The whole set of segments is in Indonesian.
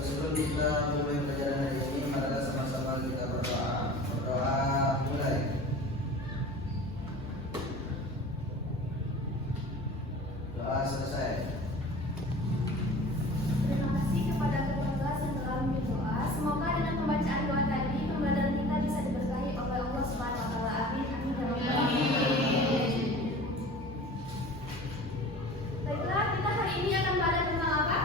Sebelum kita mulai pelajaran hari ini, marilah sama-sama kita berdoa. Berdoa mulai. Doa selesai. Terima kasih kepada ketua kelas yang telah memimpin doa. Semoga dengan pembacaan doa tadi, pembelajaran kita bisa diberkahi oleh Allah Subhanahu wa taala. Amin. Amin ya rabbal alamin. Baiklah, kita hari ini akan belajar tentang apa?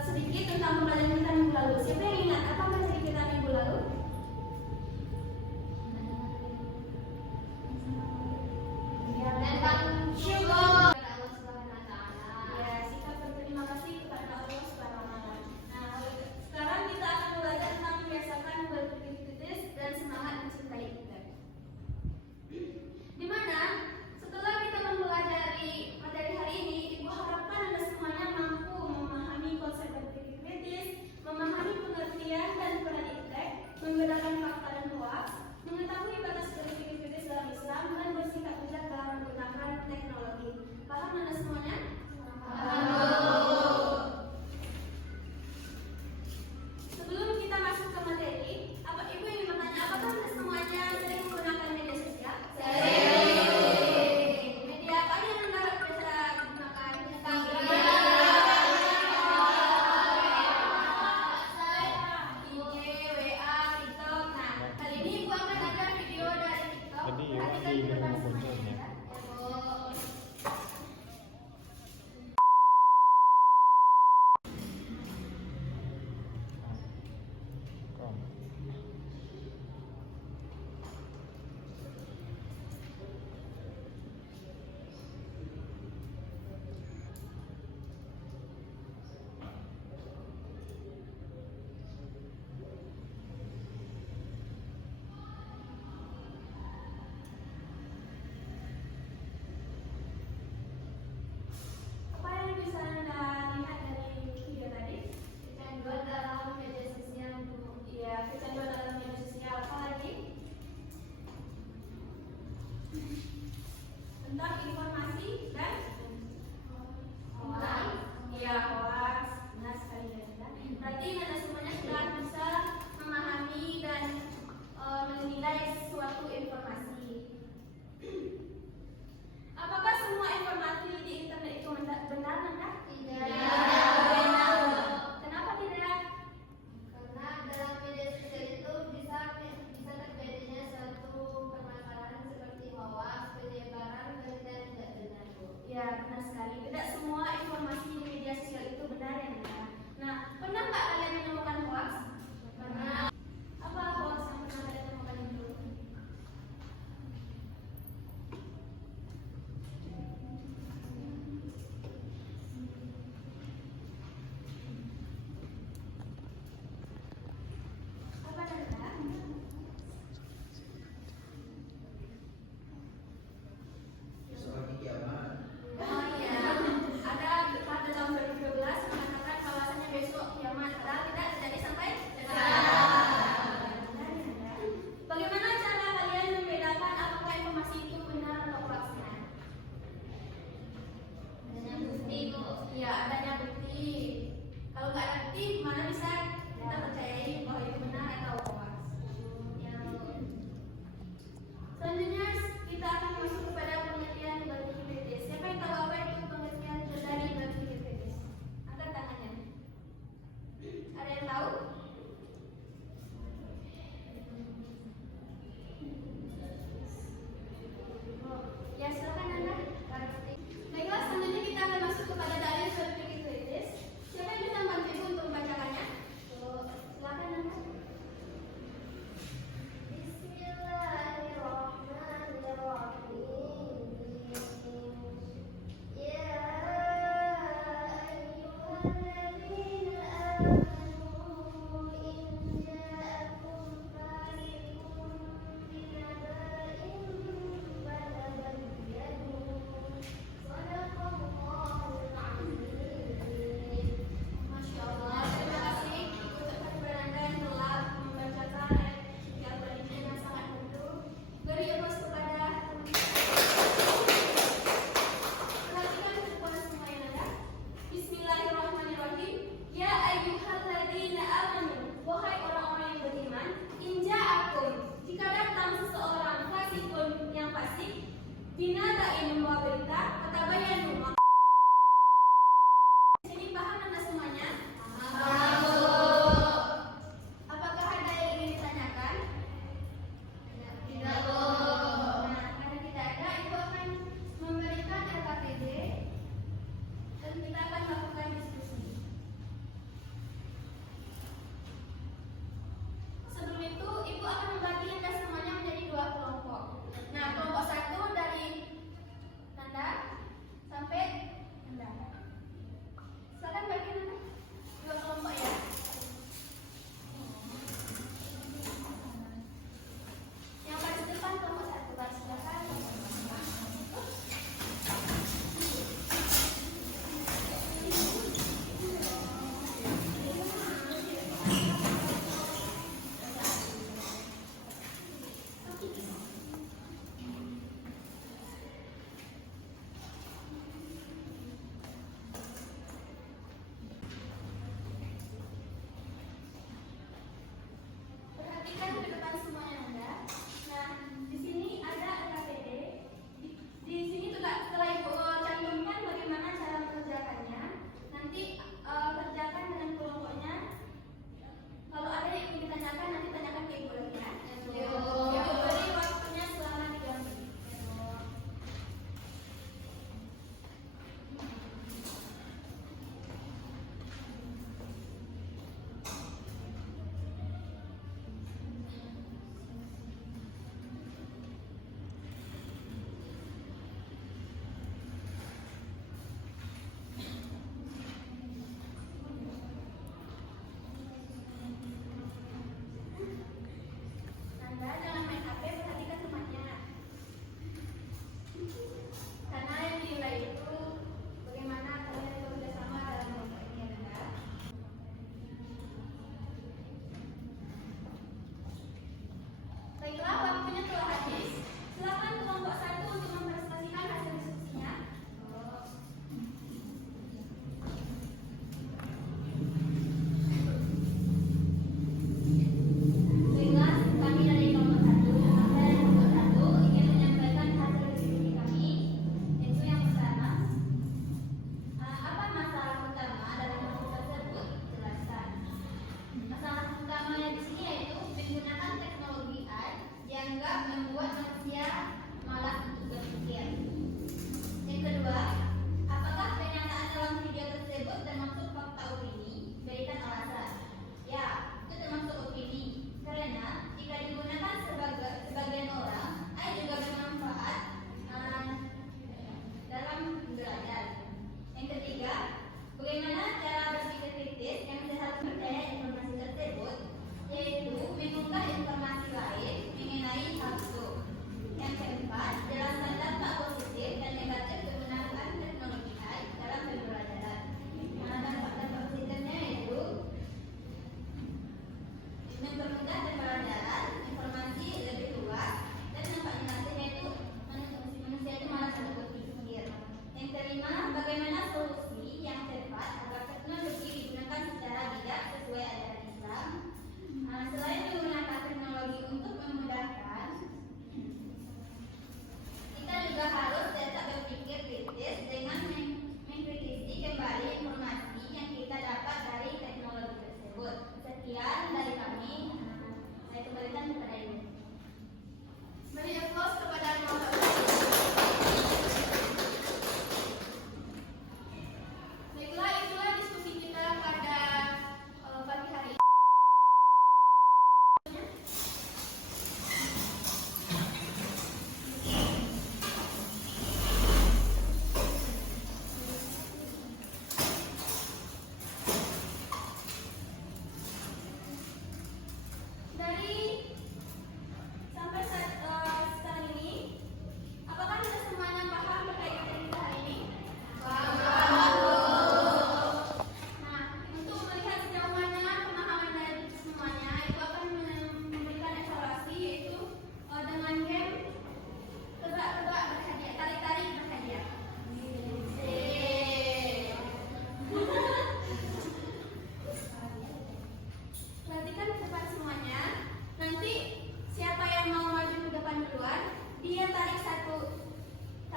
Sedikit tentang pembelajaran kita minggu lalu. Siapa yang ingat apa materi kita minggu lalu? Ya, tentang syukur kepada Allah Subhanahu wa taala. Ya, sikap berterima kasih kepada Allah Subhanahu wa taala. Nah, sekarang kita akan belajar tentang membiasakan berpikir kritis dan semangat mencintai kita. Di mana setelah kita mempelajari materi hari ini, Ibu harapkan Anda semuanya mampu memahami konsep berpikir kritis, memahami pengertian dan peran iptek, membedakan fakta dan hoax, mengetahui batas berpikir kritis dalam Islam, dan bersikap bijak dalam menggunakan teknologi. Paham Anda semuanya? Sebelum kita masuk ke materi, apa Ibu ingin bertanya, apakah Anda semuanya sering menggunakan media sosial? Media apa yang Anda biasa gunakan? IG, WA, TikTok. Nah, kali ini Ibu akan ada video dari TikTok. Perhatikan di depan semuanya. Apa yang bisa Anda lihat dari video tadi? Kecanduan dalam media sosial. Iya, kecanduan dalam media sosial. Apa lagi? Tentang informasi dan hoax. Iya, hoax. Benar sekali ya. Berarti Anda semuanya sudah bisa memahami dan menilai suatu informasi. Apakah semua informasi di internet itu benar, Nanda? Tidak. Kenapa tidak? Karena dalam media sosial itu bisa terjadinya suatu permasalahan seperti hoax, penyebaran berita tidak benar. Ya, Kinadain membawa berita, katabayan rumah. Sini paham Anda semuanya? Apakah ada yang ingin ditanyakan? Tidak. Nah, karena tidak ada, Ibu akan memberikan RKPD dan kita akan melakukan diskusi. Sebelum itu, Ibu akan membagi Anda semuanya menjadi 2 kelompok. Nah, kelompok 1 dari Nanda sampai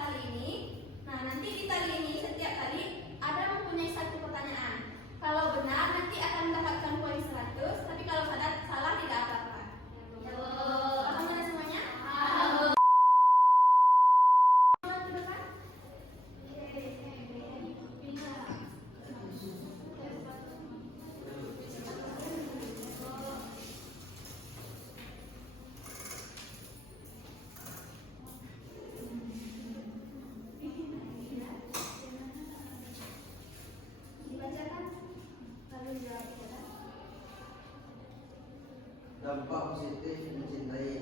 tali ini. Nah, nanti di tali ini setiap tali ada mempunyai satu pertanyaan. Kalau benar nanti akan mendapatkan poin 100, tapi kalau salah tidak apa-apa. Paham kan semuanya? Paham. Ke depan. Dibacakan lalu dijawab. Dampak positif mencintai